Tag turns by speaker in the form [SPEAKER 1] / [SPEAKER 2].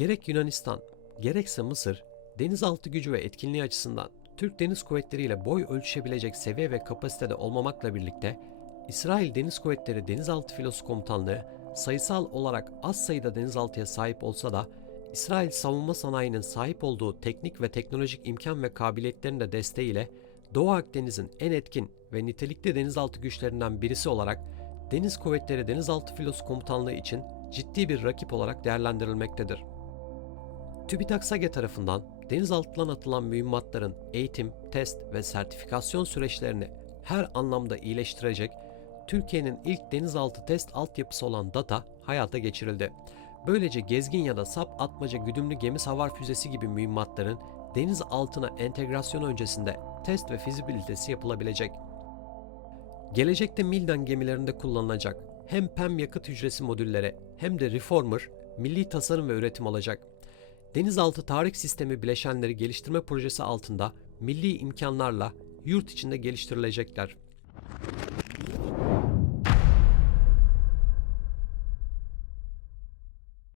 [SPEAKER 1] Gerek Yunanistan, gerekse Mısır, denizaltı gücü ve etkinliği açısından Türk Deniz Kuvvetleri ile boy ölçüşebilecek seviye ve kapasitede olmamakla birlikte, İsrail Deniz Kuvvetleri Denizaltı Filosu Komutanlığı sayısal olarak az sayıda denizaltıya sahip olsa da, İsrail savunma sanayinin sahip olduğu teknik ve teknolojik imkan ve kabiliyetlerin de desteğiyle Doğu Akdeniz'in en etkin ve nitelikli denizaltı güçlerinden birisi olarak Deniz Kuvvetleri Denizaltı Filosu Komutanlığı için ciddi bir rakip olarak değerlendirilmektedir. TÜBİTAK SAGE tarafından denizaltıdan atılan mühimmatların eğitim, test ve sertifikasyon süreçlerini her anlamda iyileştirecek Türkiye'nin ilk denizaltı test altyapısı olan DATA hayata geçirildi. Böylece gezgin ya da sap atmaca güdümlü gemi savar füzesi gibi mühimmatların deniz altına entegrasyon öncesinde test ve fizibilitesi yapılabilecek. Gelecekte Mildan gemilerinde kullanılacak hem PEM yakıt hücresi modülleri hem de Reformer milli tasarım ve üretim olacak. Denizaltı Tarih Sistemi bileşenleri geliştirme projesi altında milli imkanlarla yurt içinde geliştirilecekler.